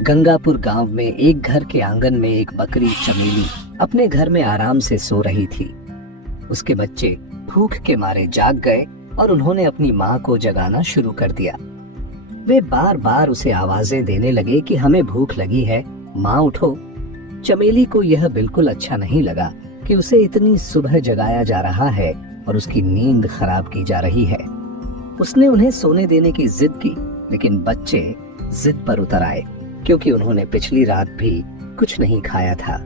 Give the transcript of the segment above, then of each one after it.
गंगापुर गांव में एक घर के आंगन में एक बकरी चमेली अपने घर में आराम से सो रही थी। उसके बच्चे भूख के मारे जाग गए और उन्होंने अपनी माँ को जगाना शुरू कर दिया। वे बार बार उसे आवाजें देने लगे कि हमें भूख लगी है, माँ उठो। चमेली को यह बिल्कुल अच्छा नहीं लगा कि उसे इतनी सुबह जगाया जा रहा है और उसकी नींद खराब की जा रही है। उसने उन्हें सोने देने की जिद की, लेकिन बच्चे जिद पर उतर आए क्योंकि उन्होंने पिछली रात भी कुछ नहीं खाया था।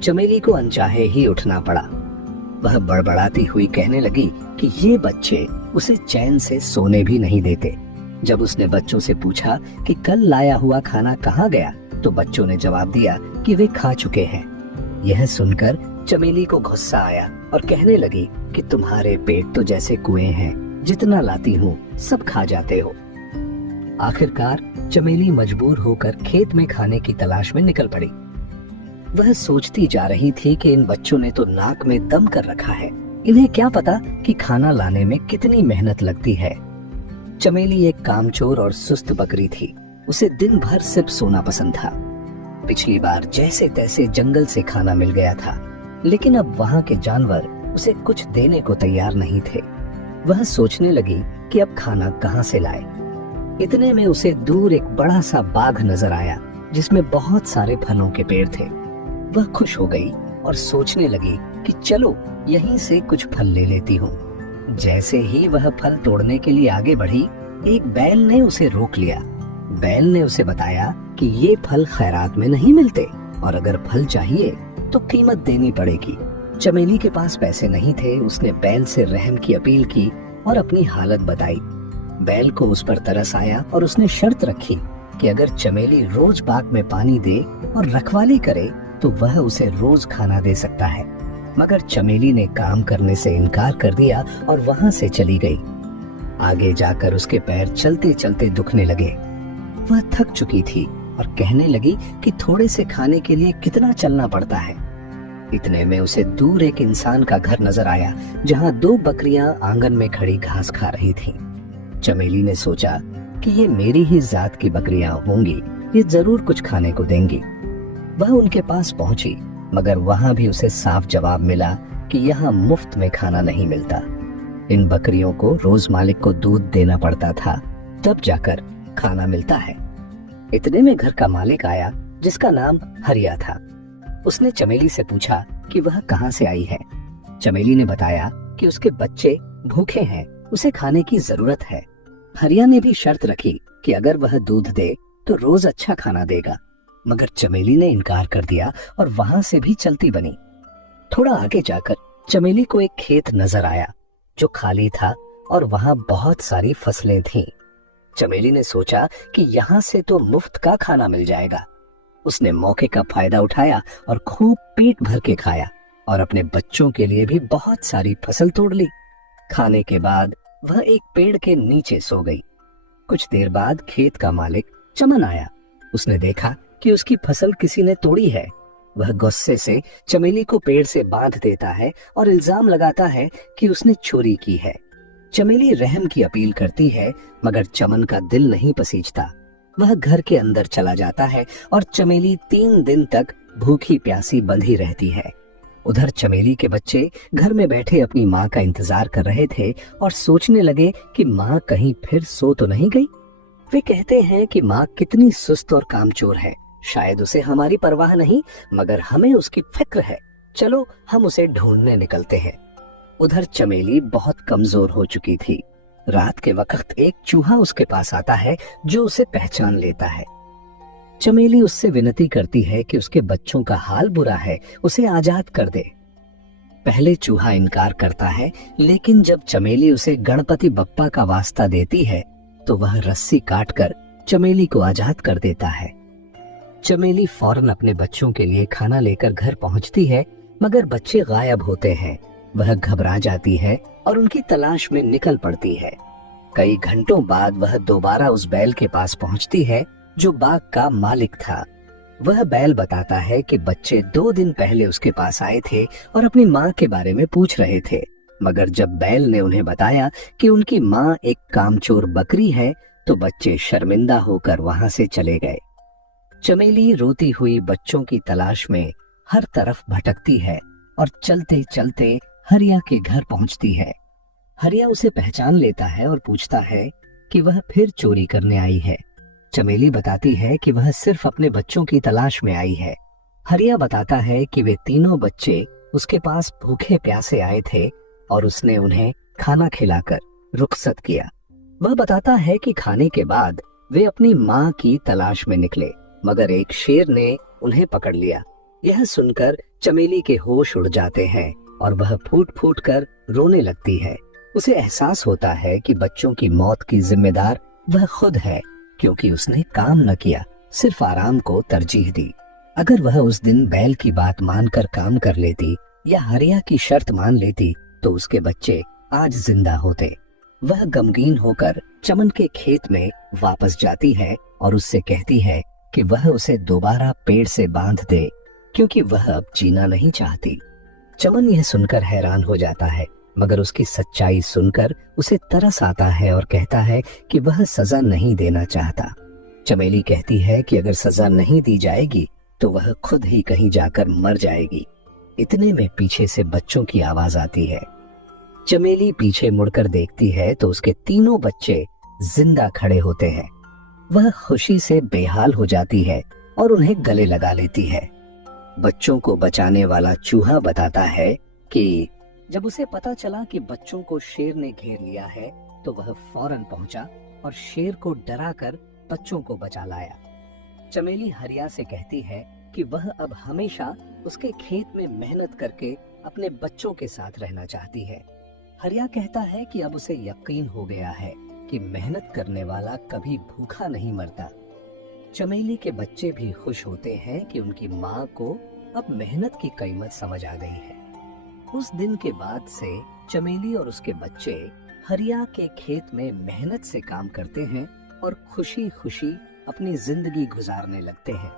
चमेली को अनचाहे ही उठना पड़ा। वह बड़बड़ाती हुई कहने लगी कि ये बच्चे उसे चैन से सोने भी नहीं देते। जब उसने बच्चों से पूछा कि कल लाया हुआ खाना कहाँ गया, तो बच्चों ने जवाब दिया कि वे खा चुके हैं। यह सुनकर चमेली को गुस्सा आया और कहने लगी कि तुम्हारे पेट तो जैसे कुएं हैं, जितना लाती हूँ सब खा जाते हो। आखिरकार चमेली मजबूर होकर खेत में खाने की तलाश में निकल पड़ी। वह सोचती जा रही थी कि इन बच्चों ने तो नाक में दम कर रखा है, इन्हें क्या पता कि खाना लाने में कितनी मेहनत लगती है। चमेली एक कामचोर और सुस्त बकरी थी। उसे दिन भर सिर्फ सोना पसंद था। पिछली बार जैसे तैसे जंगल से खाना मिल गया था, लेकिन अब वहाँ के जानवर उसे कुछ देने को तैयार नहीं थे। वह सोचने लगी कि अब खाना कहाँ से लाए। इतने में उसे दूर एक बड़ा सा बाग नजर आया जिसमें बहुत सारे फलों के पेड़ थे। वह खुश हो गई और सोचने लगी कि चलो यहीं से कुछ फल ले लेती हूँ। जैसे ही वह फल तोड़ने के लिए आगे बढ़ी, एक बैल ने उसे रोक लिया। बैल ने उसे बताया कि ये फल खैरात में नहीं मिलते और अगर फल चाहिए तो कीमत देनी पड़ेगी। चमेली के पास पैसे नहीं थे। उसने बैल से रहम की अपील की और अपनी हालत बताई। बैल को उस पर तरस आया और उसने शर्त रखी कि अगर चमेली रोज बाग में पानी दे और रखवाली करे तो वह उसे रोज खाना दे सकता है। मगर चमेली ने काम करने से इनकार कर दिया और वहां से चली गई। आगे जाकर उसके पैर चलते चलते दुखने लगे। वह थक चुकी थी और कहने लगी कि थोड़े से खाने के लिए कितना चलना पड़ता है। इतने में उसे दूर एक इंसान का घर नजर आया जहाँ दो बकरियां आंगन में खड़ी घास खा रही थीं। चमेली ने सोचा कि ये मेरी ही जात की बकरियां होंगी, ये जरूर कुछ खाने को देंगी। वह उनके पास पहुंची, मगर वहां भी उसे साफ जवाब मिला कि यहाँ मुफ्त में खाना नहीं मिलता। इन बकरियों को रोज मालिक को दूध देना पड़ता था, तब जाकर खाना मिलता है। इतने में घर का मालिक आया जिसका नाम हरिया था। उसने चमेली से पूछा कि वह कहाँ से आई है। चमेली ने बताया कि उसके बच्चे भूखे हैं, उसे खाने की जरूरत है। हरिया ने भी शर्त रखी कि अगर वह दूध दे तो रोज अच्छा खाना देगा, मगर चमेली ने इनकार कर दिया और वहां से भी चलती बनी। थोड़ा आगे जाकर चमेली को एक खेत नजर आया जो खाली था और वहां बहुत सारी फसलें थीं। चमेली ने सोचा कि यहाँ से तो मुफ्त का खाना मिल जाएगा। उसने मौके का फायदा उठाया और खूब पेट भर के खाया और अपने बच्चों के लिए भी बहुत सारी फसल तोड़ ली। खाने के बाद वह एक पेड़ के नीचे सो गई। कुछ देर बाद खेत का मालिक चमन आया। उसने देखा कि उसकी फसल किसी ने तोड़ी है। वह गुस्से से चमेली को पेड़ से बांध देता है और इल्जाम लगाता है कि उसने चोरी की है। चमेली रहम की अपील करती है, मगर चमन का दिल नहीं पसीजता। वह घर के अंदर चला जाता है और चमेली 3 दिन तक भूखी प्यासी बंधी रहती है। उधर चमेली के बच्चे घर में बैठे अपनी माँ का इंतजार कर रहे थे और सोचने लगे कि माँ कहीं फिर सो तो नहीं गई। वे कहते हैं कि माँ कितनी सुस्त और कामचोर है, शायद उसे हमारी परवाह नहीं, मगर हमें उसकी फिक्र है। चलो हम उसे ढूंढने निकलते हैं। उधर चमेली बहुत कमजोर हो चुकी थी। रात के वक्त एक चूहा उसके पास आता है जो उसे पहचान लेता है। चमेली उससे विनती करती है कि उसके बच्चों का हाल बुरा है, उसे आजाद कर दे। पहले चूहा इनकार करता है, लेकिन जब चमेली उसे गणपति बप्पा का वास्ता देती है तो वह रस्सी काटकर चमेली को आजाद कर देता है। चमेली फौरन अपने बच्चों के लिए खाना लेकर घर पहुंचती है, मगर बच्चे गायब होते हैं। वह घबरा जाती है और उनकी तलाश में निकल पड़ती है। कई घंटों बाद वह दोबारा उस बैल के पास पहुंचती है जो बाग का मालिक था। वह बैल बताता है कि बच्चे 2 दिन पहले उसके पास आए थे और अपनी माँ के बारे में पूछ रहे थे, मगर जब बैल ने उन्हें बताया कि उनकी माँ एक कामचोर बकरी है तो बच्चे शर्मिंदा होकर वहां से चले गए। चमेली रोती हुई बच्चों की तलाश में हर तरफ भटकती है और चलते चलते हरिया के घर पहुंचती है। हरिया उसे पहचान लेता है और पूछता है कि वह फिर चोरी करने आई है। चमेली बताती है कि वह सिर्फ अपने बच्चों की तलाश में आई है। हरिया बताता है कि वे तीनों बच्चे उसके पास भूखे प्यासे आए थे और उसने उन्हें खाना खिलाकर रुखसत किया। वह बताता है कि खाने के बाद वे अपनी माँ की तलाश में निकले, मगर एक शेर ने उन्हें पकड़ लिया। यह सुनकर चमेली के होश उड़ जाते हैं और वह फूट फूट कर रोने लगती है। उसे एहसास होता है कि बच्चों की मौत की जिम्मेदार वह खुद है, क्योंकि उसने काम न किया, सिर्फ आराम को तरजीह दी। अगर वह उस दिन बैल की बात मानकर काम कर लेती या हरिया की शर्त मान लेती तो उसके बच्चे आज जिंदा होते। वह गमगीन होकर चमन के खेत में वापस जाती है और उससे कहती है कि वह उसे दोबारा पेड़ से बांध दे, क्योंकि वह अब जीना नहीं चाहती। चमन यह सुनकर हैरान हो जाता है, मगर उसकी सच्चाई सुनकर उसे तरस आता है और कहता है कि वह सजा नहीं देना चाहता। चमेली कहती है कि अगर सजा नहीं दी जाएगी तो वह खुद ही कहीं जाकर मर जाएगी। इतने में पीछे से बच्चों की आवाज आती है। चमेली पीछे मुड़कर देखती है तो उसके तीनों बच्चे जिंदा खड़े होते हैं। वह खुशी से बेहाल हो जाती है और उन्हें गले लगा लेती है। बच्चों को बचाने वाला चूहा बताता है कि जब उसे पता चला कि बच्चों को शेर ने घेर लिया है तो वह फौरन पहुंचा और शेर को डराकर बच्चों को बचा लाया। चमेली हरिया से कहती है कि वह अब हमेशा उसके खेत में मेहनत करके अपने बच्चों के साथ रहना चाहती है। हरिया कहता है कि अब उसे यकीन हो गया है कि मेहनत करने वाला कभी भूखा नहीं मरता। चमेली के बच्चे भी खुश होते हैं कि उनकी माँ को अब मेहनत की कीमत समझ आ गई है। उस दिन के बाद से चमेली और उसके बच्चे हरिया के खेत में मेहनत से काम करते हैं और खुशी खुशी अपनी जिंदगी गुजारने लगते हैं।